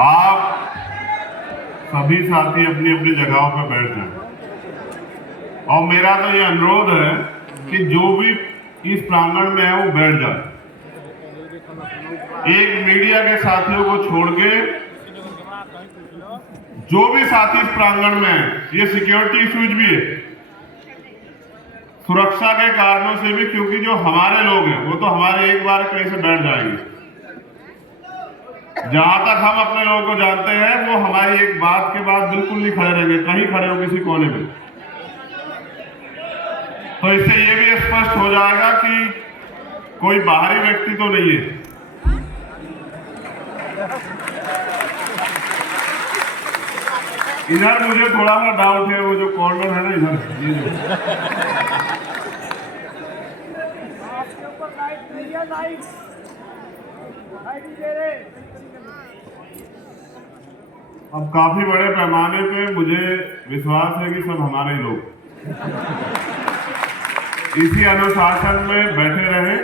आप सभी साथी अपनी अपनी जगहों पर बैठ जाएं और मेरा तो ये अनुरोध है कि जो भी इस प्रांगण में है वो बैठ जाए। एक मीडिया के साथियों को छोड़ के जो भी साथी इस प्रांगण में है, ये सिक्योरिटी इश्यूज भी है, सुरक्षा के कारणों से भी, क्योंकि जो हमारे लोग हैं वो तो हमारे एक बार कहीं से बैठ जाएंगे। जहां तक हम अपने लोगों को जानते हैं वो हमारी एक बात के बाद बिल्कुल नहीं खड़े रहेंगे, कहीं खड़े हो किसी कोने में। तो इससे ये भी स्पष्ट हो जाएगा कि कोई बाहरी व्यक्ति तो नहीं है। इधर मुझे थोड़ा सा डाउट है, वो जो कॉर्नर है ना इधर, ये जो अब काफी बड़े पैमाने पे मुझे विश्वास है कि सब हमारे ही लोग इसी अनुशासन में बैठे रहे।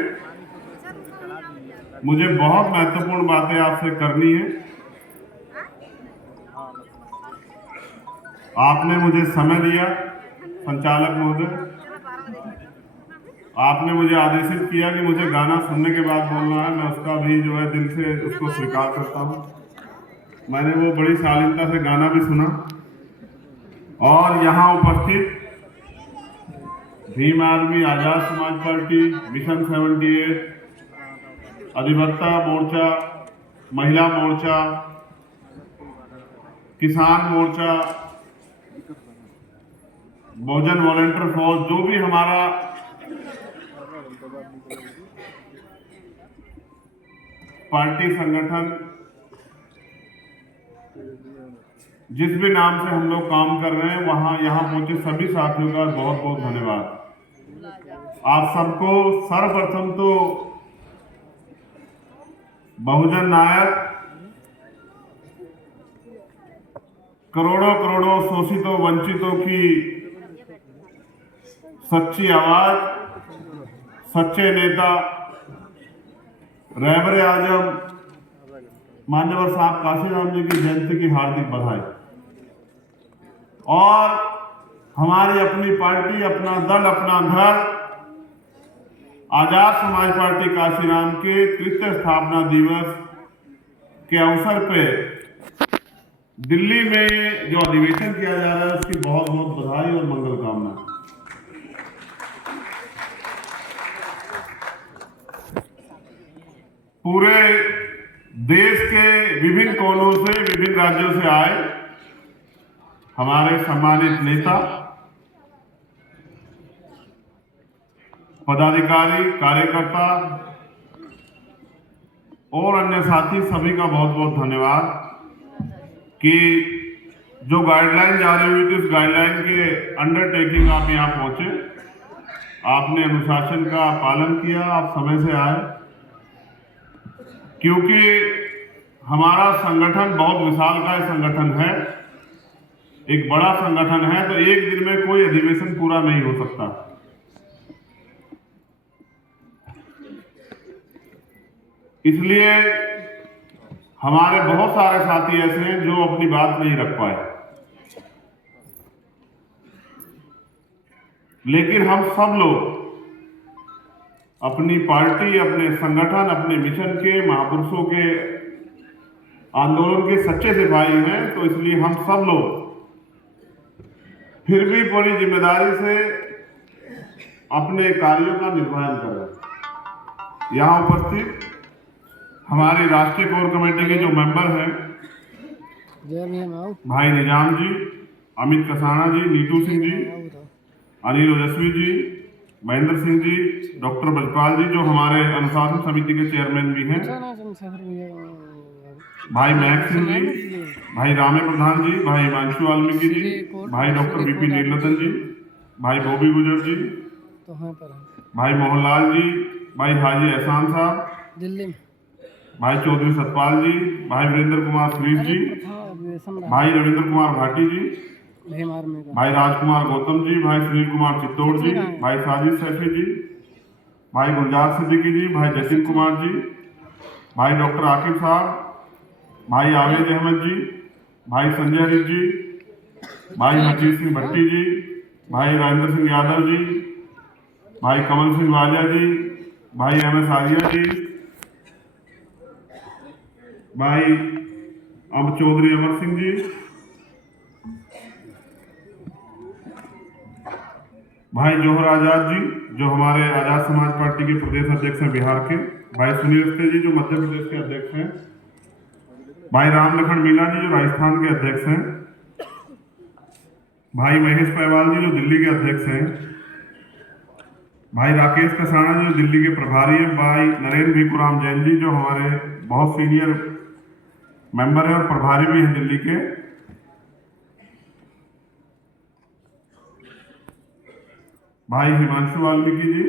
मुझे बहुत महत्वपूर्ण बातें आपसे करनी है। आपने मुझे समय दिया, संचालक महोदय, आपने मुझे आदेशित किया कि मुझे गाना सुनने के बाद बोलना है। मैं उसका भी जो है दिल से उसको स्वीकार करता हूँ। मैंने वो बड़ी शालीनता से गाना भी सुना और यहाँ उपस्थित Bhim army, Azad Samaj party, mission 78, अधिवक्ता मोर्चा, महिला मोर्चा, किसान मोर्चा, बहुजन वॉलंटियर फोर्स, जो भी हमारा पार्टी संगठन, जिस भी नाम से हम लोग काम कर रहे हैं, वहां यहाँ पहुंचे सभी साथियों का बहुत बहुत धन्यवाद। आप सबको सर्वप्रथम तो बहुजन नायक, करोड़ों करोड़ों शोषितों वंचितों की सच्ची आवाज, सच्चे नेता, रहबर आजम मान्यवर साहब काशीराम जी की जयंती की हार्दिक बधाई। और हमारी अपनी पार्टी, अपना दल, अपना घर, आजाद समाज पार्टी काशीराम के तृतीय स्थापना दिवस के अवसर पे दिल्ली में जो अधिवेशन किया जा रहा है उसकी बहुत बहुत बधाई और मंगल कामना। पूरे देश के विभिन्न कोनों से, विभिन्न राज्यों से आए हमारे सम्मानित नेता, पदाधिकारी, कार्यकर्ता और अन्य साथी, सभी का बहुत बहुत धन्यवाद कि जो गाइडलाइन जारी हुई थी उस गाइडलाइन के अंडरटेकिंग आप यहाँ पहुंचे, आपने अनुशासन का पालन किया, आप समय से आए। क्योंकि हमारा संगठन बहुत विशालकाय संगठन है, एक बड़ा संगठन है, तो एक दिन में कोई अधिवेशन पूरा नहीं हो सकता। इसलिए हमारे बहुत सारे साथी ऐसे हैं जो अपनी बात नहीं रख पाए, लेकिन हम सब लोग अपनी पार्टी, अपने संगठन, अपने मिशन के, महापुरुषों के आंदोलन के सच्चे सिपाही हैं। तो इसलिए हम सब लोग फिर भी पूरी जिम्मेदारी से अपने कार्यों का निर्वहन कर रहे हैं। यहाँ उपस्थित हमारी राष्ट्रीय कोर कमेटी के जो मेंबर हैं, भाई निजाम जी, अमित कसाना जी, नीतू सिंह जी, अनिल ओजस्वी जी, महेंद्र सिंह जी, डॉक्टर बजपाल जी, जो हमारे अनुशासन समिति के चेयरमैन भी हैं, भाई महक सिंह जी, भाई रामे प्रधान जी, भाई हिमांशु वाल्मीकि जी, भाई डॉक्टर बीपी नीलरतन जी, भाई बॉबी गुजर जी, भाई मोहनलाल जी, भाई हाजी एहसान साहब दिल्ली, भाई चौधरी सतपाल जी, भाई वीरेंद्र कुमार सुरीश जी, भाई रविंद्र कुमार भाटी जी, भाई राजकुमार गौतम जी, भाई सुनील कुमार चित्तौड़ जी, भाई साजिद सैफी जी, भाई गुलजार सिद्दीकी जी, भाई जतिन कुमार जी, भाई डॉक्टर आकिब साहब, भाई आवेद अहमद जी, भाई संजय हरीश जी, भाई हरजीत सिंह भट्टी जी, भाई राजेंद्र सिंह यादव जी, भाई कमल सिंह वालिया जी, भाई MS आर्या जी, भाई चौधरी अमर सिंह जी, भाई जौहर आजाद जी जो हमारे आजाद समाज पार्टी के प्रदेश अध्यक्ष हैं बिहार के, भाई सुनील अवस्थी जी जो मध्य प्रदेश के अध्यक्ष हैं, भाई राम लखन मीना जी जो राजस्थान के अध्यक्ष हैं, भाई महेश पहवाल जी जो दिल्ली के अध्यक्ष हैं, भाई राकेश कसाना जी जो दिल्ली के प्रभारी हैं, भाई नरेंद्र भिकुराम जैन जी जो हमारे बहुत सीनियर मेंबर हैं और प्रभारी भी हैं दिल्ली के, भाई हिमांशु वाल्मीकि जी,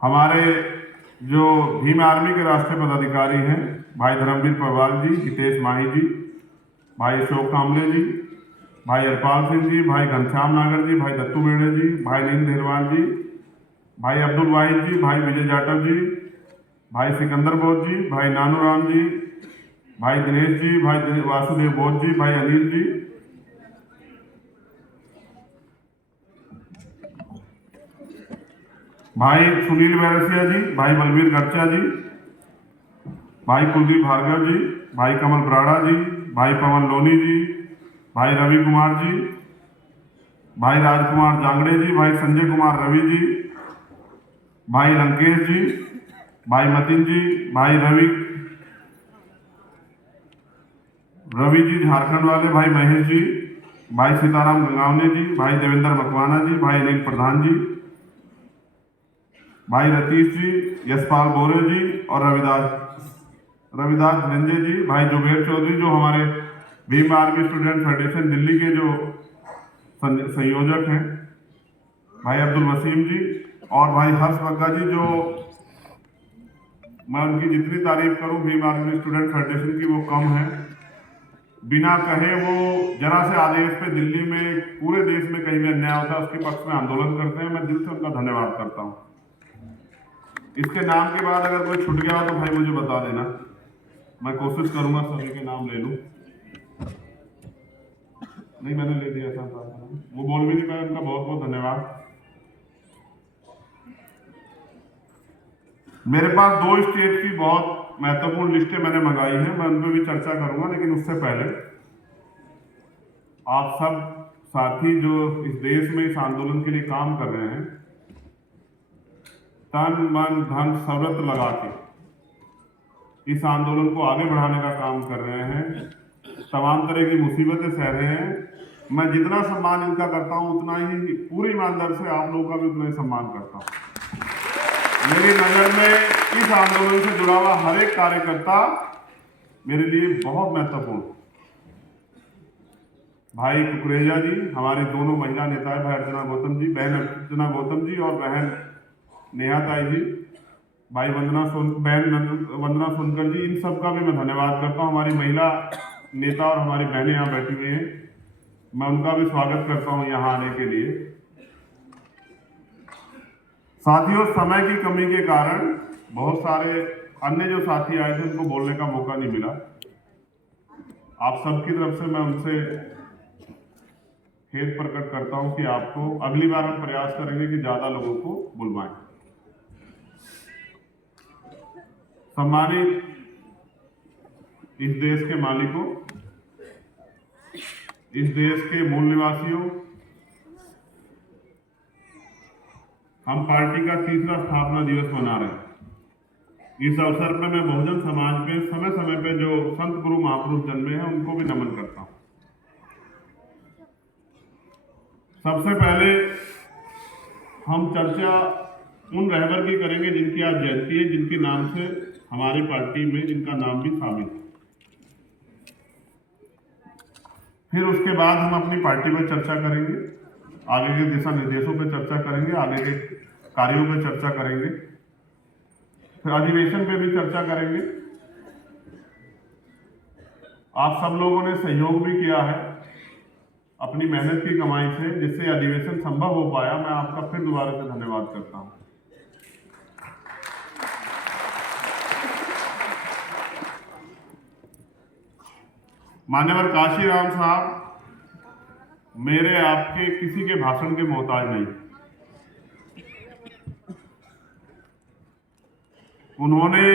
हमारे जो भीम आर्मी के राष्ट्रीय पदाधिकारी हैं, भाई धर्मवीर पवार जी, हितेश माही जी, भाई अशोक कामले जी, भाई हरपाल सिंह जी, भाई घनश्याम नागर जी, भाई दत्तू मेड़े जी, भाई नील धीरवाल जी, भाई अब्दुल वाहिद जी, भाई विजय जाटव जी, भाई सिकंदर बोध जी, भाई नानू राम जी, भाई दिनेश जी, भाई वासुदेव बोध जी, भाई अनिल जी, भाई सुनील बैरसिया जी, भाई बलवीर गर्चा जी, भाई कुलदीप भार्गव जी, भाई कमल ब्राड़ा जी, भाई पवन लोनी जी, भाई रवि कुमार जी, भाई राजकुमार जांगड़े जी, भाई संजय कुमार रवि जी, भाई लंकेश जी, भाई मतिन जी, भाई रवि जी झारखंड वाले, भाई महेश जी, भाई सीताराम गंगावने जी, भाई देवेंद्र मकवाना जी, भाई अनिल प्रधान जी, भाई रतीश जी, यशपाल बोरे जी और रविदास धनंजय जी, भाई जुबेर चौधरी जो हमारे Bhim army student federation Delhi के जो संयोजक हैं, भाई अब्दुल वसीम जी और भाई हर्ष बग्गा जी जो मैं उनकी जितनी तारीफ करूं भीम आर्मी स्टूडेंट फेडरेशन की वो कम है। बिना कहे वो जरा से आदेश पे दिल्ली में पूरे देश में कहीं भी अन्याय होता है उसके पक्ष में आंदोलन करते हैं। मैं दिल से उनका धन्यवाद करता हूं। इसके नाम के बाद अगर कोई छूट गया हो तो भाई मुझे बता देना, मैं कोशिश करूंगा सभी के नाम ले लूं। नहीं मैंने ले दिया था, वो बोल भी नहीं पाया। उनका बहुत बहुत धन्यवाद। मेरे पास 2 स्टेट की बहुत महत्वपूर्ण लिस्टें मैंने मंगाई हैं, मैं उन पर भी चर्चा करूंगा, लेकिन उससे पहले आप सब साथी जो इस देश में इस आंदोलन के लिए काम कर रहे हैं, तन मन धन सर्वत्र लगा के इस आंदोलन को आगे बढ़ाने का काम कर रहे हैं, तमाम तरह की मुसीबतें सह रहे हैं। मैं जितना सम्मान इनका करता हूं उतना ही पूरी ईमानदारी से आप लोगों का भी उतना ही सम्मान करता हूं। मेरी नजर में इस आंदोलन से जुड़ा हुआ हर एक कार्यकर्ता मेरे लिए बहुत महत्वपूर्ण। भाई कुकरेजा जी, हमारी दोनों महिला नेता है, भाई अर्चना गौतम जी, बहन अर्चना गौतम जी और बहन नेहा ताई जी, भाई वंदना सोनकर जी, इन सब का भी मैं धन्यवाद करता हूं। हमारी महिला नेता और हमारी बहनें यहाँ बैठी हुई हैं, मैं उनका भी स्वागत करता हूं यहाँ आने के लिए। साथियों, समय की कमी के कारण बहुत सारे अन्य जो साथी आए थे उनको बोलने का मौका नहीं मिला। आप सबकी तरफ से मैं उनसे खेद प्रकट करता हूं कि आपको अगली बार हम प्रयास करेंगे कि ज्यादा लोगों को बुलवाएं। सम्मानित इस देश के मालिकों, इस देश के मूल निवासियों, हम पार्टी का 3रा स्थापना दिवस मना रहे हैं। इस अवसर पर मैं बहुजन समाज में समय समय पे जो संत गुरु महापुरुष जन्मे हैं उनको भी नमन करता हूं। सबसे पहले हम चर्चा उन रहबर की करेंगे जिनकी आज जयंती है, जिनके नाम से हमारी पार्टी में जिनका नाम भी शामिल है। फिर उसके बाद हम अपनी पार्टी पर चर्चा करेंगे, आगे के दिशा निर्देशों पर चर्चा करेंगे, आगे के कार्यों पर चर्चा करेंगे, फिर अधिवेशन पे भी चर्चा करेंगे। आप सब लोगों ने सहयोग भी किया है अपनी मेहनत की कमाई से, जिससे अधिवेशन संभव हो पाया। मैं आपका फिर दोबारा से धन्यवाद करता हूं। मान्यवर काशीराम साहब, मेरे आपके किसी के भाषण के मोहताज नहीं। उन्होंने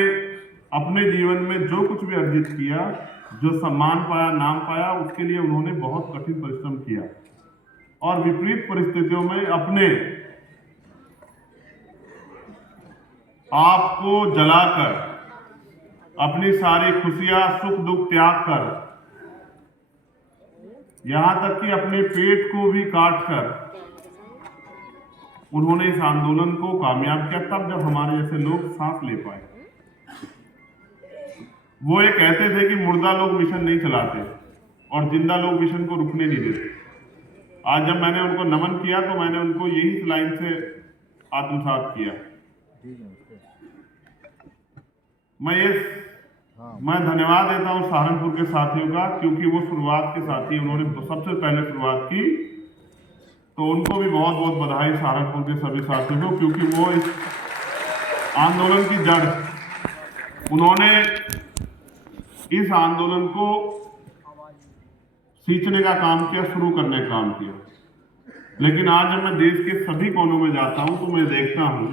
अपने जीवन में जो कुछ भी अर्जित किया, जो सम्मान पाया, नाम पाया, उसके लिए उन्होंने बहुत कठिन परिश्रम किया और विपरीत परिस्थितियों में अपने आप को जलाकर, अपनी सारी खुशियां, सुख दुख त्याग कर, यहां तक कि अपने पेट को भी काट कर उन्होंने इस आंदोलन को कामयाब किया, तब जब हमारे जैसे लोग सांस ले पाए। वो ये कहते थे कि मुर्दा लोग मिशन नहीं चलाते और जिंदा लोग मिशन को रुकने नहीं देते। आज जब मैंने उनको नमन किया तो मैंने उनको यही लाइन से आत्मसात किया। मैं धन्यवाद देता हूं सहारनपुर के साथियों का, क्योंकि वो शुरुआत के साथी, उन्होंने सबसे पहले शुरुआत की, तो उनको भी बहुत बहुत बधाई सहारनपुर के सभी साथियों को, क्योंकि वो इस आंदोलन की जड़, उन्होंने इस आंदोलन को सींचने का काम किया, शुरू करने का काम किया। लेकिन आज जब मैं देश के सभी कोनों में जाता हूं तो मैं देखता हूं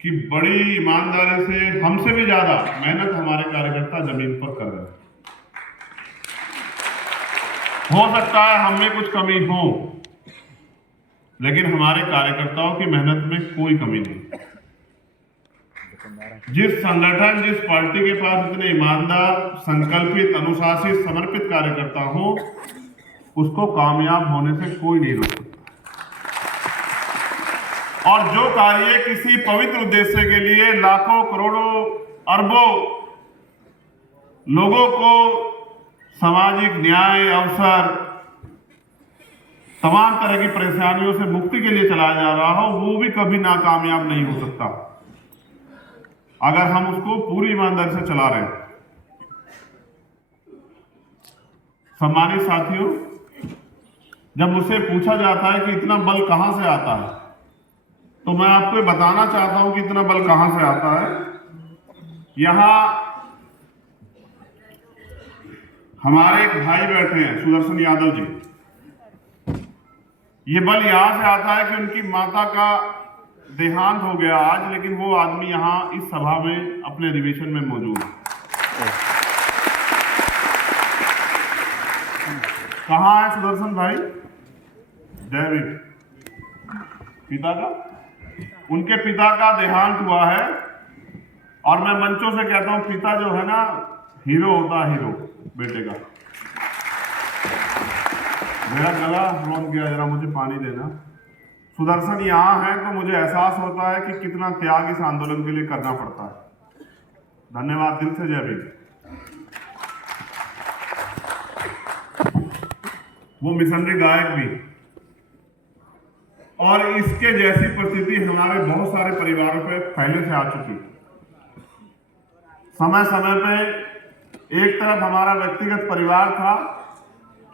कि बड़ी ईमानदारी से, हमसे भी ज्यादा मेहनत हमारे कार्यकर्ता जमीन पर कर रहे हैं। हो सकता है हम में कुछ कमी हो, लेकिन हमारे कार्यकर्ताओं की मेहनत में कोई कमी नहीं। जिस संगठन, जिस पार्टी के पास इतने ईमानदार, संकल्पित, अनुशासित, समर्पित कार्यकर्ता हो, उसको कामयाब होने से कोई नहीं रोक सकता। और जो कार्य किसी पवित्र उद्देश्य के लिए लाखों, करोड़ों, अरबों लोगों को सामाजिक न्याय, अवसर, तमाम तरह की परेशानियों से मुक्ति के लिए चलाया जा रहा हो, वो भी कभी नाकामयाब नहीं हो सकता अगर हम उसको पूरी ईमानदारी से चला रहे हैं। सम्मानित साथियों, जब मुझसे पूछा जाता है कि इतना बल कहां से आता है, तो मैं आपको बताना चाहता हूं कि इतना बल कहां से आता है। यहां हमारे एक भाई बैठे हैं, सुदर्शन यादव जी। ये बल यहां से आता है कि उनकी माता का देहांत हो गया आज, लेकिन वो आदमी यहां इस सभा में अपने अधिवेशन में मौजूद है। कहां है सुदर्शन भाई? डेविड, पिता का, उनके पिता का देहांत हुआ है। और मैं मंचों से कहता हूं, पिता जो है ना, हीरो होता है, हीरो बेटे का। मेरा गला रोक गया, जरा मुझे पानी देना। सुदर्शन यहाँ है तो मुझे एहसास होता है कि कितना त्याग इस आंदोलन के लिए करना पड़ता है। धन्यवाद, दिल से जय भीम। वो मिशनरी गायक भी। और इसके जैसी परिस्थिति हमारे बहुत सारे परिवारों पे पहले से आ चुकी। समय समय पे एक तरफ हमारा व्यक्तिगत परिवार था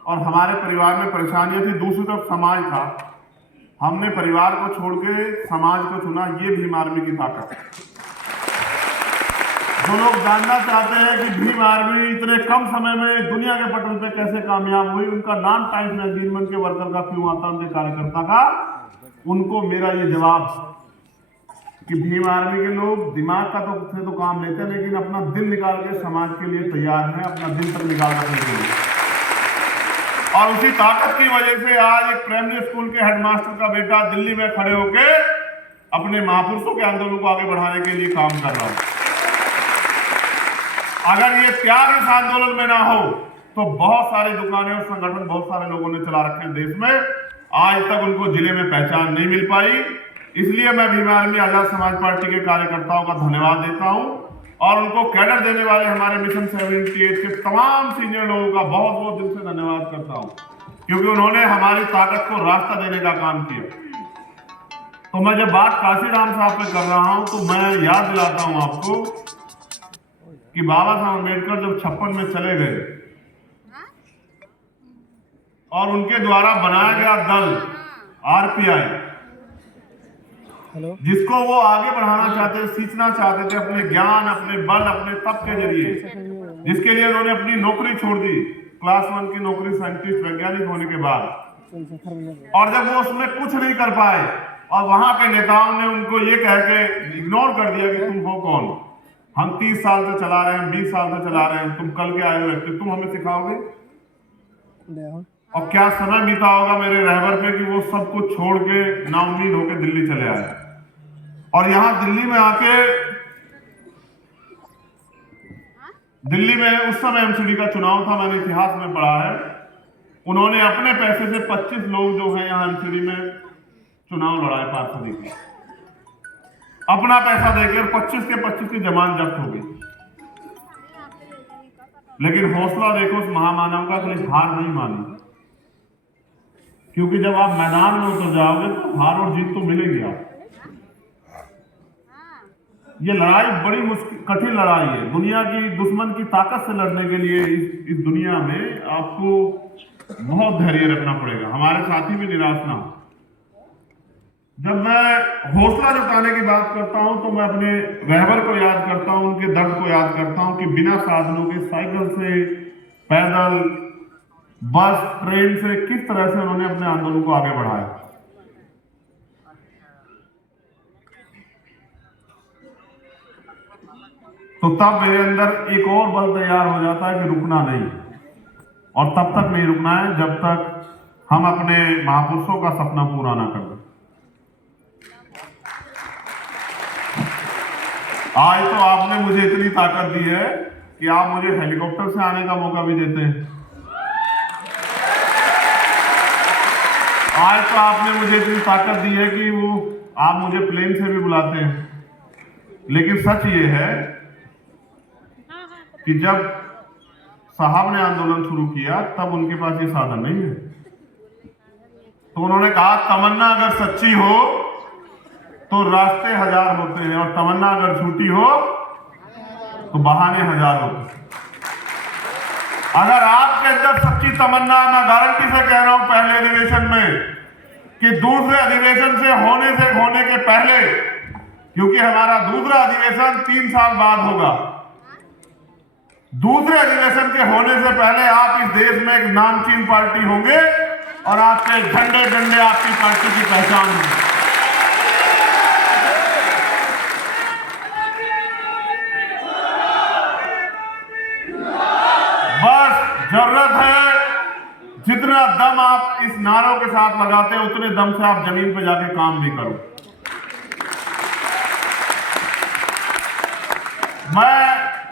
और हमारे परिवार में परेशानियां थी, दूसरी तरफ समाज था। हमने परिवार को छोड़ के समाज को चुना। ये भीम आर्मी की ताकत है। जो लोग जानना चाहते हैं कि भीम आर्मी इतने कम समय में दुनिया के पटल पे कैसे कामयाब हुई, उनका नाम टाइम्स मैगजीन में उनके वर्कर का क्यों आता, उनके कार्यकर्ता का, उनको मेरा ये जवाब कि भीम आर्मी के लोग दिमाग का तो काम लेते हैं, लेकिन अपना दिल निकाल के समाज के लिए तैयार हैं, अपना दिल तक निकाल रखने के लिए। और उसी ताकत की वजह से आज एक प्राइमरी स्कूल के हेडमास्टर का बेटा दिल्ली में खड़े होकर अपने महापुरुषों के आंदोलन को आगे बढ़ाने के लिए काम कर रहा है। अगर ये त्याग इस आंदोलन में ना हो तो बहुत सारी दुकानें और संगठन बहुत सारे लोगों ने चला रखे हैं देश में, आज तक उनको जिले में पहचान नहीं मिल पाई। इसलिए मैं भीम आर्मी आजाद समाज पार्टी के कार्यकर्ताओं का धन्यवाद देता हूं और उनको कैडर देने वाले हमारे मिशन 78 के तमाम सीनियर लोगों का बहुत बहुत दिल से धन्यवाद करता हूं, क्योंकि उन्होंने हमारी ताकत को रास्ता देने का काम किया। तो मैं जब बात काशीराम साहब पे कर रहा हूं तो मैं याद दिलाता हूं आपको कि बाबा साहब अम्बेडकर जब 56 में चले गए और उनके द्वारा बनाया गया दल आरपीआई, जिसको वो आगे बढ़ाना चाहते, सींचना चाहते थे अपने ज्ञान, अपने बल, अपने तप के जरिए, जिसके लिए उन्होंने अपनी नौकरी छोड़ दी, क्लास 1 की नौकरी साइंटिस्ट वैज्ञानिक होने के बाद, और जब वो उसमें कुछ नहीं कर पाए और वहां के नेताओं ने उनको ये कह के इग्नोर कर दिया कि तुम हो कौन, हम 30 साल से चला रहे हैं, 20 साल से चला रहे हैं, तुम कल के आए हुए व्यक्ति, तुम हमें सिखाओगे? और क्या समय बीता होगा मेरे रहबर पे कि वो सब कुछ छोड़ के नाउम्मीद होकर दिल्ली चले आए। और यहां दिल्ली में आके, दिल्ली में उस समय एमसीडी का चुनाव था, मैंने इतिहास में पढ़ा है, उन्होंने अपने पैसे से 25 लोग जो हैं यहाँ एमसीडी में चुनाव लड़ाए पार्षदी के, अपना पैसा देकर 25 के 25 की जमान जब्त हो गई। लेकिन हौसला देखो उस महामानव का, तो हार नहीं मानी, क्योंकि जब आप मैदान में उतर जाओगे तो हार और जीत तो मिलेगी आप। ये लड़ाई बड़ी मुश्किल कठिन लड़ाई है। दुनिया की दुश्मन की ताकत से लड़ने के लिए इस दुनिया में आपको बहुत धैर्य रखना पड़ेगा। हमारे साथी भी निराश ना हो। जब मैं हौसला जुटाने की बात करता हूं तो मैं अपने रहबर को याद करता हूं, उनके दर्द को याद करता हूं कि बिना साधनों के, साइकिल से, पैदल, बस, ट्रेन से किस तरह से उन्होंने अपने आंदोलन को आगे बढ़ाया। तो तब मेरे अंदर एक और बल तैयार हो जाता है कि रुकना नहीं, और तब तक नहीं रुकना है जब तक हम अपने महापुरुषों का सपना पूरा ना कर दें। आज तो आपने मुझे इतनी ताकत दी है कि आप मुझे हेलीकॉप्टर से आने का मौका भी देते हैं। आज तो आपने मुझे इतनी ताकत दी है कि वो आप मुझे प्लेन से भी बुलाते हैं। लेकिन सच ये है कि जब साहब ने आंदोलन शुरू किया तब उनके पास ये साधन नहीं है। तो उन्होंने कहा तमन्ना अगर सच्ची हो तो रास्ते हजार होते हैं, और तमन्ना अगर झूठी हो तो बहाने हजार होते हैं। अगर आपके अंदर सच्ची तमन्ना, मैं गारंटी से कह रहा हूं पहले अधिवेशन में कि दूसरे अधिवेशन से होने के पहले, क्योंकि हमारा दूसरा अधिवेशन 3 साल बाद होगा, दूसरे अधिवेशन के होने से पहले आप इस देश में एक नामचीन पार्टी होंगे और आपके झंडे डंडे आपकी पार्टी की पहचान होगी। बस जरूरत है जितना दम आप इस नारों के साथ लगाते हैं उतने दम से आप जमीन पर जाके काम भी करो। मैं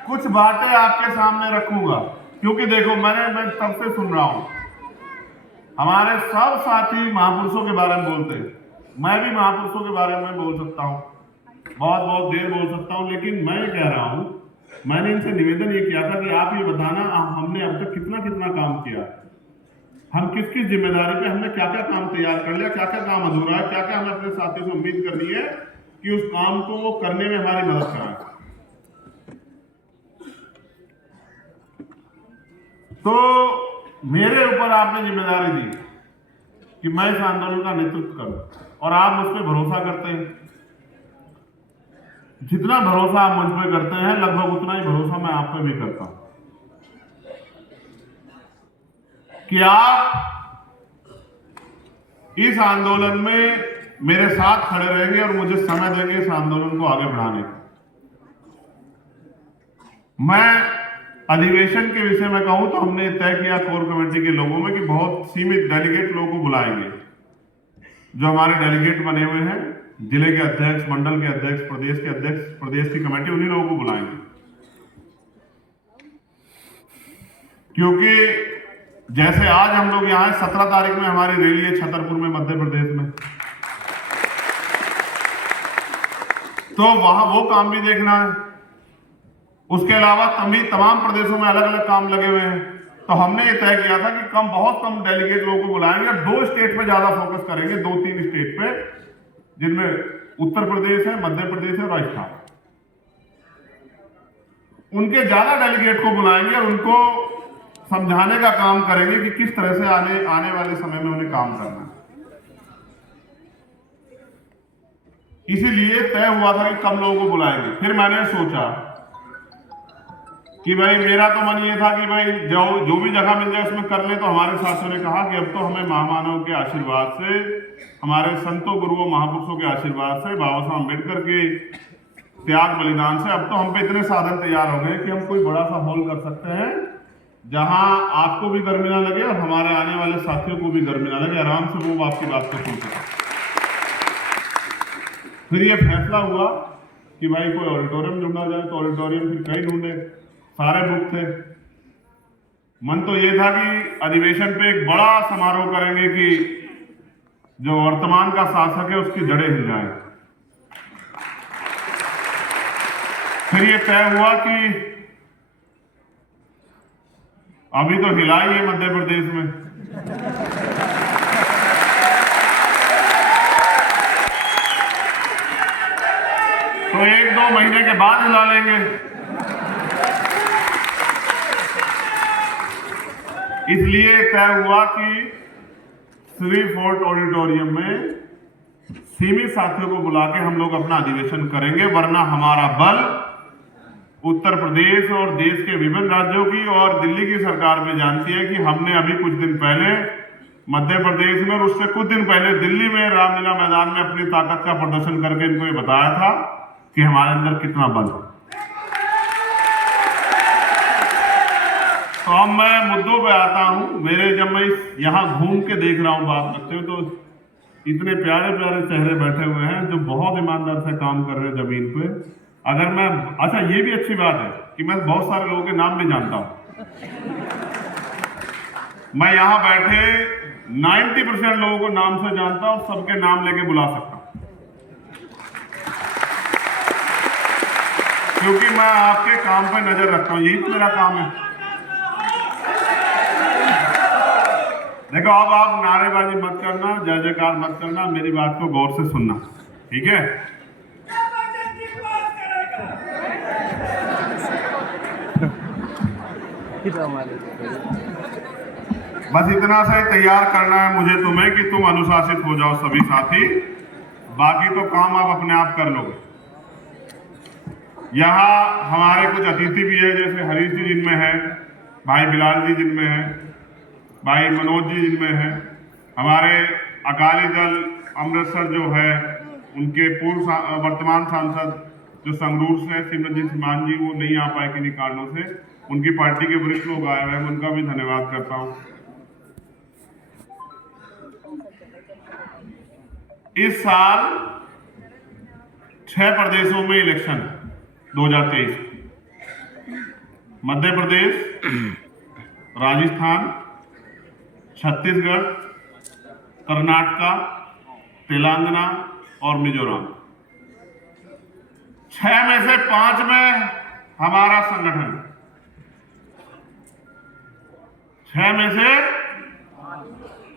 कुछ बातें आपके सामने रखूंगा, क्योंकि देखो मैं तब से सुन रहा हूं, हमारे सब साथी महापुरुषों के बारे में बोलते हैं, मैं भी महापुरुषों के बारे में बोल सकता हूं, बहुत देर बोल सकता हूं, लेकिन मैं कह रहा हूं, मैंने इनसे निवेदन ये किया था कि आप ये बताना हमने अब तक कितना कितना काम किया, हम किस किस जिम्मेदारी पे, हमने क्या क्या काम तैयार कर लिया, क्या क्या काम अधूरा है, क्या क्या हमें अपने साथियों से उम्मीद करनी है कि उस काम को वो करने में हमारी मदद कराए। तो मेरे ऊपर आपने जिम्मेदारी दी कि मैं इस आंदोलन का नेतृत्व करूं, और आप मुझ पर भरोसा करते हैं। जितना भरोसा आप मुझ पर करते हैं लगभग उतना ही भरोसा मैं आप पर भी करता हूं कि आप इस आंदोलन में मेरे साथ खड़े रहेंगे और मुझे समय देंगे इस आंदोलन को आगे बढ़ाने का। मैं अधिवेशन के विषय में कहूं तो हमने तय किया कोर कमेटी के लोगों में कि बहुत सीमित डेलीगेट लोगों को बुलाएंगे। जो हमारे डेलीगेट बने हुए हैं, जिले के अध्यक्ष, मंडल के अध्यक्ष, प्रदेश के अध्यक्ष, प्रदेश की कमेटी, उन्हीं लोगों को बुलाएंगे। क्योंकि जैसे आज हम लोग यहाँ 17 तारीख में हमारी रैली है छतरपुर में, मध्य प्रदेश में, तो वहां वो काम भी देखना है। उसके अलावा तमाम प्रदेशों में अलग अलग काम लगे हुए हैं। तो हमने ये तय किया था कि बहुत कम डेलीगेट लोगों को बुलाएंगे और 2 स्टेट पे ज्यादा फोकस करेंगे, 2-3 स्टेट पे, जिनमें उत्तर प्रदेश है, मध्य प्रदेश है और राजस्थान। उनके ज्यादा डेलीगेट को बुलाएंगे और उनको समझाने का काम करेंगे कि किस तरह से आने वाले समय में उन्हें काम करना है। इसीलिए तय हुआ था कि कम लोगों को बुलाएंगे। फिर मैंने सोचा कि भाई मेरा तो मन ये था कि भाई जो भी जगह मिल जाए उसमें कर ले, तो हमारे शास्त्रों ने कहा कि अब तो हमें महामानव के आशीर्वाद से, हमारे संतों गुरुओं महापुरुषों के आशीर्वाद से, बाबा साहब अम्बेडकर के त्याग बलिदान से अब तो हम पे इतने साधन तैयार हो गए कि हम कोई बड़ा सा हॉल कर सकते हैं जहां आपको भी गर्मी ना लगे और हमारे आने वाले साथियों को भी गर्मी ना लगे, आराम से वो आपकी बात को सुन सके। फिर ये फैसला हुआ कि भाई कोई ऑडिटोरियम ढूंढा जाए, तो ऑडिटोरियम फिर कई ढूंढे, सारे बुक थे। मन तो ये था कि अधिवेशन पे एक बड़ा समारोह करेंगे कि जो वर्तमान का शासक है उसकी जड़ें हिल जाए। फिर ये तय हुआ कि अभी तो हिला ही है मध्य प्रदेश में, तो 1-2 महीने के बाद हिला लेंगे। इसलिए तय हुआ कि श्री फोर्ट ऑडिटोरियम में सीमित साथियों को बुला के हम लोग अपना अधिवेशन करेंगे, वरना हमारा बल उत्तर प्रदेश और देश के विभिन्न राज्यों की और दिल्ली की सरकार भी जानती है कि हमने अभी कुछ दिन पहले मध्य प्रदेश में और उससे कुछ दिन पहले दिल्ली में रामलीला मैदान में अपनी ताकत का प्रदर्शन करके इनको ये बताया था कि हमारे अंदर कितना बल है। तो अब मैं मुद्दों पे आता हूं। जब मैं यहाँ घूम के देख रहा हूँ बात करते हुए, तो इतने प्यारे प्यारे चेहरे बैठे हुए हैं जो बहुत ईमानदार से काम कर रहे हैं जमीन पे। अगर मैं, अच्छा ये भी अच्छी बात है कि मैं बहुत सारे लोगों के नाम नहीं जानता हूं। मैं यहाँ बैठे 90% लोगों को नाम से जानता हूं, सबके नाम लेके बुला सकता हूं, क्योंकि मैं आपके काम पे नजर रखता हूं, यही मेरा काम है। देखो, अब आप नारेबाजी मत करना, जय जयकार मत करना, मेरी बात को गौर से सुनना, ठीक है? बस इतना से तैयार करना है मुझे तुम्हें कि तुम अनुशासित हो जाओ सभी साथी, बाकी तो काम आप अपने आप कर लोगे। यहाँ हमारे कुछ अतिथि भी है, जैसे हरीश जी जिनमें है, भाई बिलाल जी जिनमें है, भाई मनोज जी जिनमें है, हमारे अकाली दल अमृतसर जो है उनके पूर्व वर्तमान सांसद जो संगरूर से सिमरनजीत मान जी, वो नहीं आ पाए किन्हीं कारणों से, उनकी पार्टी के वरिष्ठ लोग आए हुए हैं, उनका भी धन्यवाद करता हूं। इस साल 6 प्रदेशों में इलेक्शन 2023, मध्य प्रदेश, राजस्थान, छत्तीसगढ़, कर्नाटका, तेलंगाना और मिजोरम। 6 में से 5 में हमारा संगठन, 6 में से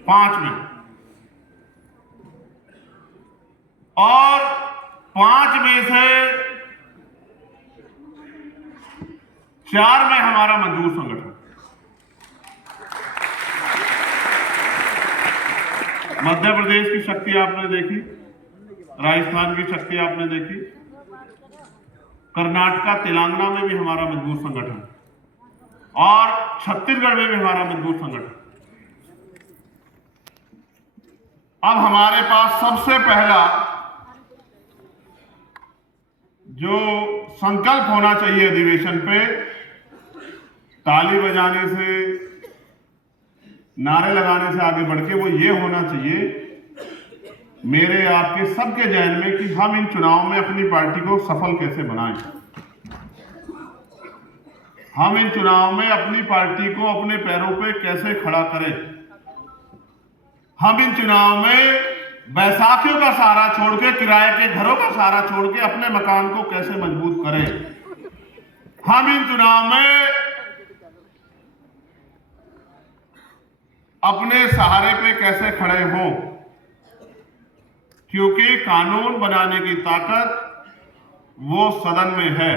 5 में, और 5 में से 4 में हमारा मजदूर संगठन। मध्य प्रदेश की शक्ति आपने देखी, राजस्थान की शक्ति आपने देखी, कर्नाटका तेलंगाना में भी हमारा मजबूत संगठन और छत्तीसगढ़ में भी हमारा मजबूत संगठन। अब हमारे पास सबसे पहला जो संकल्प होना चाहिए अधिवेशन पे, ताली बजाने से, नारे लगाने से आगे बढ़ के, वो ये होना चाहिए मेरे आपके सबके जहन में कि हम इन चुनाव में अपनी पार्टी को सफल कैसे बनाएं। हम इन चुनाव में अपनी पार्टी को अपने पैरों पे कैसे खड़ा करें। हम इन चुनाव में बैसाखियों का सहारा छोड़ के, किराए के घरों का सहारा छोड़ के अपने मकान को कैसे मजबूत करें। हम इन चुनाव में अपने सहारे पे कैसे खड़े हों, क्योंकि कानून बनाने की ताकत वो सदन में है।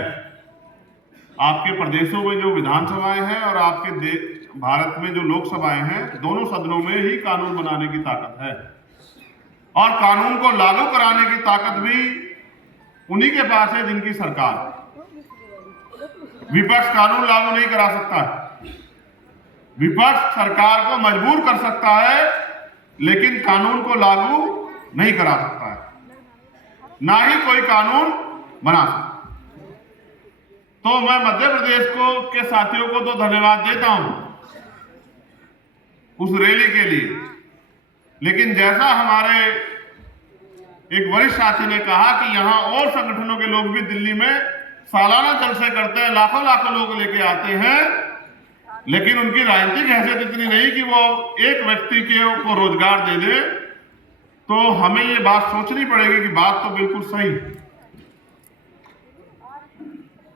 आपके प्रदेशों में जो विधानसभाएं हैं और आपके भारत में जो लोकसभाएं हैं, दोनों सदनों में ही कानून बनाने की ताकत है, और कानून को लागू कराने की ताकत भी उन्हीं के पास है जिनकी सरकार। विपक्ष कानून लागू नहीं करा सकता है। विपक्ष सरकार को मजबूर कर सकता है, लेकिन कानून को लागू नहीं करा सकता है, ना ही कोई कानून बना सकता। तो मैं मध्य प्रदेश के साथियों को तो धन्यवाद देता हूं उस रैली के लिए, लेकिन जैसा हमारे एक वरिष्ठ साथी ने कहा कि यहां और संगठनों के लोग भी दिल्ली में सालाना जलसे करते हैं, लाखों लाखों लोग लेके आते हैं, लेकिन उनकी राजनीतिक हैसियत इतनी नहीं कि वो एक व्यक्ति को रोजगार दे दे। तो हमें ये बात सोचनी पड़ेगी कि बात तो बिल्कुल सही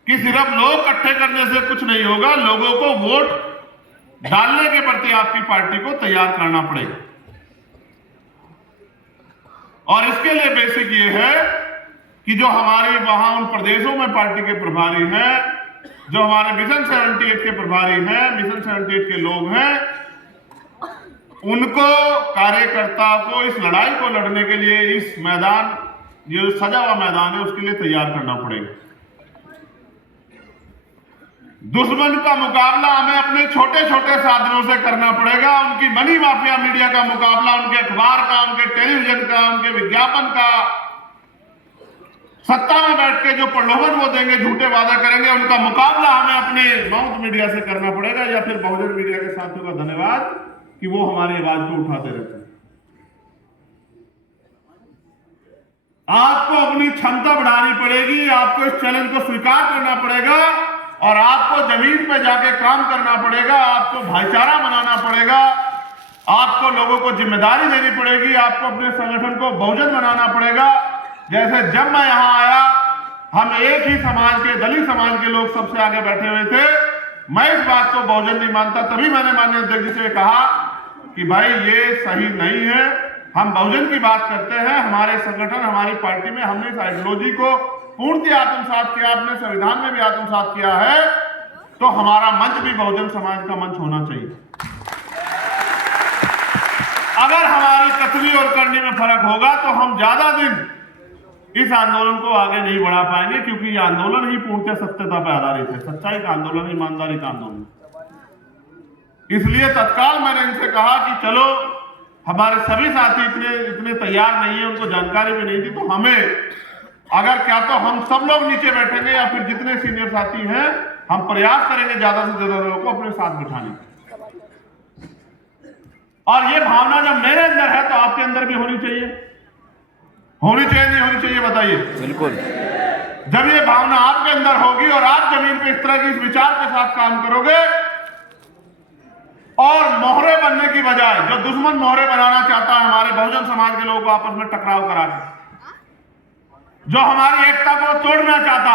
कि सिर्फ लोग इकट्ठे करने से कुछ नहीं होगा, लोगों को वोट डालने के प्रति आपकी पार्टी को तैयार करना पड़ेगा। और इसके लिए बेसिक ये है कि जो हमारे वहां उन प्रदेशों में पार्टी के प्रभारी हैं, जो हमारे मिशन 78 के प्रभारी हैं, मिशन 78 के लोग हैं, उनको कार्यकर्ता को इस लड़ाई को लड़ने के लिए इस मैदान, जो सजा हुआ मैदान है, उसके लिए तैयार करना पड़ेगा। दुश्मन का मुकाबला हमें अपने छोटे छोटे साधनों से करना पड़ेगा। उनकी मनी माफिया मीडिया का मुकाबला, उनके अखबार का, उनके टेलीविजन का, उनके विज्ञापन का, सत्ता में बैठ के जो प्रलोभन वो देंगे, झूठे वादा करेंगे, उनका मुकाबला हमें अपने माउथ मीडिया से करना पड़ेगा। या फिर बहुजन मीडिया के साथियों का धन्यवाद कि वो हमारी आवाज को उठाते रहते हैं। आपको अपनी क्षमता बढ़ानी पड़ेगी, आपको इस चैलेंज को स्वीकार करना पड़ेगा और आपको जमीन पे जाके काम करना पड़ेगा, आपको भाईचारा बनाना पड़ेगा, आपको लोगों को जिम्मेदारी देनी पड़ेगी, आपको अपने संगठन को बहुजन बनाना पड़ेगा। जैसे जब मैं यहां आया, हम एक ही समाज के, दलित समाज के लोग सबसे आगे बैठे हुए थे। मैं इस बात को बहुजन नहीं मानता, तभी मैंने माननीय अध्यक्ष जी से कहा कि भाई ये सही नहीं है, हम बहुजन की बात करते हैं। हमारे संगठन, हमारी पार्टी में हमने इस आइडियोलॉजी को पूर्णतः आत्मसात किया, अपने संविधान में भी आत्मसात किया है, तो हमारा मंच भी बहुजन समाज का मंच होना चाहिए। अगर हमारी कथनी और करनी में फर्क होगा तो हम ज्यादा दिन इस आंदोलन को आगे नहीं बढ़ा पाएंगे, क्योंकि ये आंदोलन ही पूर्णतः सत्यता पर आधारित है, सच्चाई का आंदोलन, ईमानदारी का आंदोलन। इसलिए तत्काल मैंने इनसे कहा कि चलो, हमारे सभी साथी इतने तैयार नहीं है, उनको जानकारी भी नहीं थी, तो हमें अगर क्या तो हम सब लोग नीचे बैठेंगे या फिर जितने सीनियर साथी हैं, हम प्रयास करेंगे ज्यादा से ज्यादा लोगों को अपने साथ बिठाने की। और ये भावना जब मेरे अंदर है तो आपके अंदर भी होनी चाहिए। होनी चाहिए, नहीं होनी चाहिए, बताइए? बिल्कुल। जब ये भावना आपके अंदर होगी और आप जमीन पे इस तरह की इस विचार के साथ काम करोगे और मोहरे बनने की बजाय, जो दुश्मन मोहरे बनाना चाहता है हमारे बहुजन समाज के लोगों को आपस में टकराव करा के, जो हमारी एकता को तोड़ना चाहता,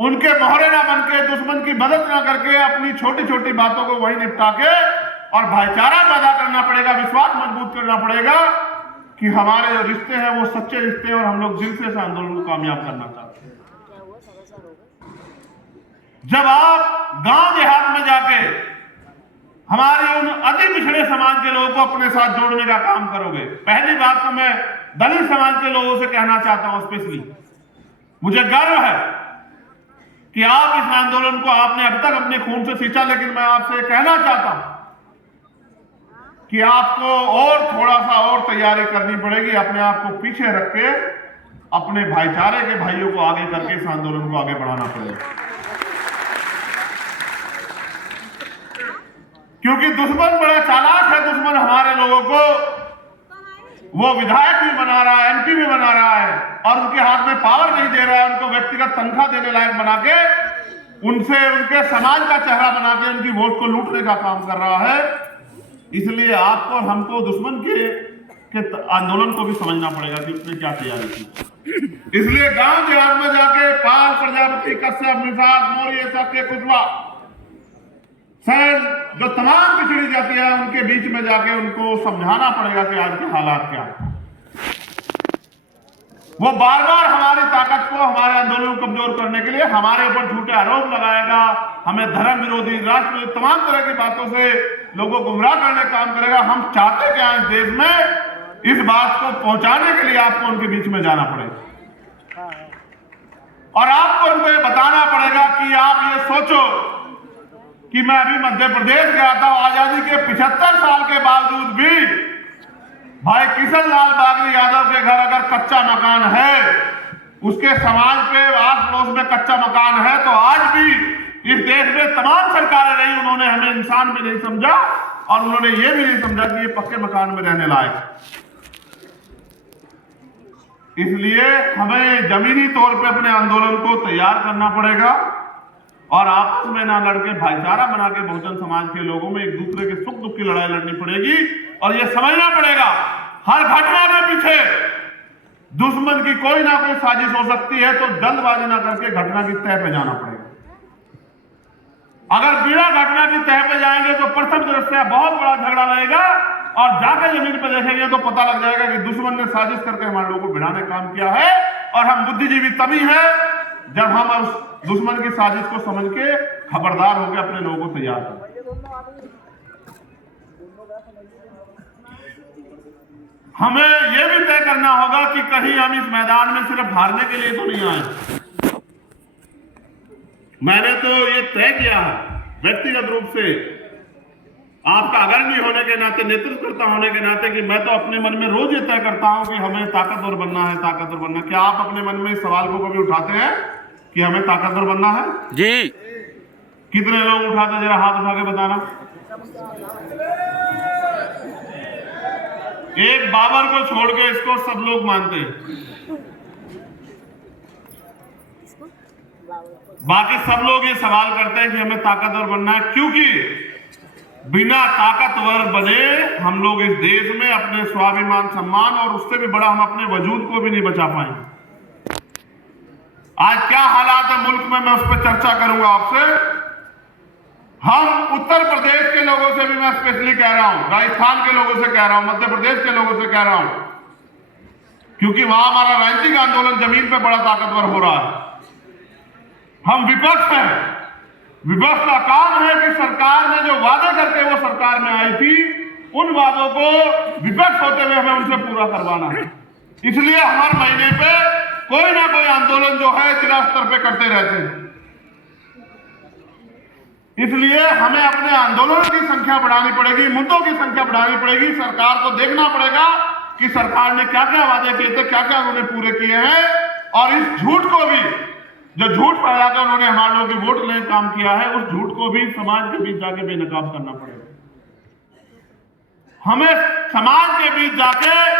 उनके मोहरे ना बनके, दुश्मन की मदद ना करके, अपनी छोटी छोटी बातों को वहीं निपटा के और भाईचारा पैदा करना पड़ेगा, विश्वास मजबूत करना पड़ेगा कि हमारे जो रिश्ते हैं वो सच्चे रिश्ते हैं और हम लोग दिल से इस आंदोलन को कामयाब करना चाहते हैं। जब आप गांव देहात में जाके हमारे उन अति पिछड़े समाज के लोगों को अपने साथ जोड़ने का काम करोगे, पहली बात तो मैं दलित समाज के लोगों से कहना चाहता हूं, स्पेशली मुझे गर्व है कि आप इस आंदोलन को आपने अब तक अपने खून से सींचा, लेकिन मैं आपसे कहना चाहता हूं कि आपको और थोड़ा सा और तैयारी करनी पड़ेगी, अपने आप को पीछे रख के अपने भाईचारे के भाइयों को आगे करके इस आंदोलन को आगे बढ़ाना पड़ेगा। क्योंकि दुश्मन बड़ा चालाक है, दुश्मन हमारे लोगों को वो विधायक भी बना रहा है, एमपी भी बना रहा है और उनके हाथ में पावर नहीं दे रहा है, उनको व्यक्तिगत तनख्वाह देने लायक बना के, उनसे उनके समाज का चेहरा बना के उनकी वोट को लूटने का काम कर रहा है। इसलिए आपको और हमको दुश्मन के आंदोलन को भी समझना पड़ेगा कि उसने क्या तैयारी की। इसलिए गांव देहात में जाके पाल, प्रजापति, कश्यप, निषाद, मौर्य, शक्य, कुशवा, सैन, जो तमाम पिछड़ी जाति है, उनके बीच में जाके उनको समझाना पड़ेगा कि आज के हालात क्या है। वो बार बार हमारी ताकत को, हमारे आंदोलन को कमजोर करने के लिए हमारे ऊपर झूठे आरोप लगाएगा, हमें धर्म विरोधी, राष्ट्र विरोधी, तमाम तरह की बातों से लोगों को गुमराह करने का काम करेगा। हम चाहते क्या इस देश में, इस बात को पहुंचाने के लिए आपको उनके बीच में जाना पड़ेगा और आपको उनको ये बताना पड़ेगा कि सोचो कि मैं अभी मध्य प्रदेश गया था, आजादी के 75 साल के बावजूद भी भाई किशन लाल बागली यादव के घर अगर कच्चा मकान है, उसके समाज पे आस पड़ोस में कच्चा मकान है, तो आज भी इस देश में तमाम सरकारें रही, उन्होंने हमें इंसान भी नहीं समझा और उन्होंने ये भी नहीं समझा कि ये पक्के मकान में रहने लायक। इसलिए हमें जमीनी तौर पे अपने आंदोलन को तैयार करना पड़ेगा और आपस में ना लड़के भाईचारा बना के बहुजन समाज के लोगों में एक दूसरे के सुख दुख की लड़ाई लड़नी पड़ेगी। और यह समझना पड़ेगा हर घटना के पीछे दुश्मन की कोई ना कोई साजिश हो सकती है, तो जल्दबाजी ना करके घटना की तह पे जाना पड़ेगा। अगर बिना घटना की तह पे जाएंगे तो प्रथम दृष्टया बहुत बड़ा झगड़ा लगेगा और जाकर जमीन पे देखेंगे तो पता लग जाएगा कि दुश्मन ने साजिश करके हमारे लोगों को भिड़ाने का काम किया है। और हम बुद्धिजीवी तभी हैं जब हम उस दुश्मन की साजिश को समझ के खबरदार होकर अपने लोगों को तैयार करें। हमें यह भी तय करना होगा कि कहीं हम इस मैदान में सिर्फ हारने के लिए तो नहीं आए। मैंने तो ये तय किया है व्यक्तिगत रूप से, आपका अग्रणी होने के नाते, नेतृत्वकर्ता होने के नाते, कि मैं तो अपने मन में रोज ये तय करता हूं कि हमें ताकतवर बनना है, ताकतवर बनना। क्या आप अपने मन में इस सवाल को कभी उठाते हैं कि हमें ताकतवर बनना है? जी। कितने लोग उठाते, जरा हाथ उठा के बताना। एक बाबर को छोड़ के इसको सब लोग मानते हैं, बाकी सब लोग ये सवाल करते हैं कि हमें ताकतवर बनना है, क्योंकि बिना ताकतवर बने हम लोग इस देश में अपने स्वाभिमान, सम्मान और उससे भी बड़ा हम अपने वजूद को भी नहीं बचा पाएंगे। आज क्या हालात है मुल्क में, मैं उस पर चर्चा करूंगा आपसे। हम उत्तर प्रदेश के लोगों से भी मैं स्पेशली कह रहा हूं, राजस्थान के लोगों से कह रहा हूं, मध्य प्रदेश के लोगों से कह रहा हूं, क्योंकि वहां हमारा राजनीतिक आंदोलन जमीन पे बड़ा ताकतवर हो रहा है। हम विपक्ष हैं, विपक्ष का काम है कि सरकार ने जो वादे करके वो सरकार में आई थी, उन वादों को विपक्ष होते हुए हमें उनसे पूरा करवाना है। इसलिए हर महीने पे कोई ना कोई आंदोलन जो है जिला स्तर पे करते रहते हैं। इसलिए हमें अपने आंदोलनों की संख्या बढ़ानी पड़ेगी, मुद्दों की संख्या बढ़ानी पड़ेगी। सरकार को देखना पड़ेगा कि सरकार ने क्या क्या वादे किए थे, क्या क्या उन्होंने पूरे किए हैं, और इस झूठ को भी, जो झूठ फैलाकर उन्होंने हमारे लोगों की वोट लेने काम किया है, उस झूठ को भी समाज के बीच जाके बेनकाब करना पड़ेगा। हमें समाज के बीच जाके